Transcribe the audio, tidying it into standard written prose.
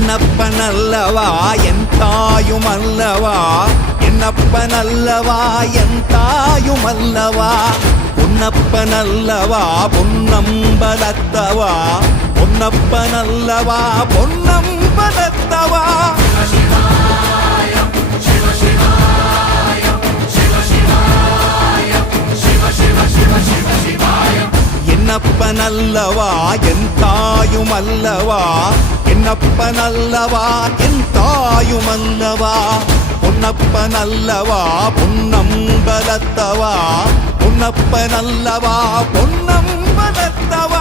என்னப்பனல்லவா என் தாயுமல்லவா, என்னப்பனல்லவா என் தாயுமல்லவா, பொன்னப்பனல்லவா பொன்னம்பலத்தவா, பொன்னப்பனல்லவா பொன்னம்பலத்தவா. என்னப்பனல்லவா என் தாயுமல்லவா, என்னப்பனல்லவா என் தாயுமல்லவா, பொன்னப்பனல்லவா பொன்னம்பலத்தவா, பொன்னப்பனல்லவா பொன்னம்பலத்தவா.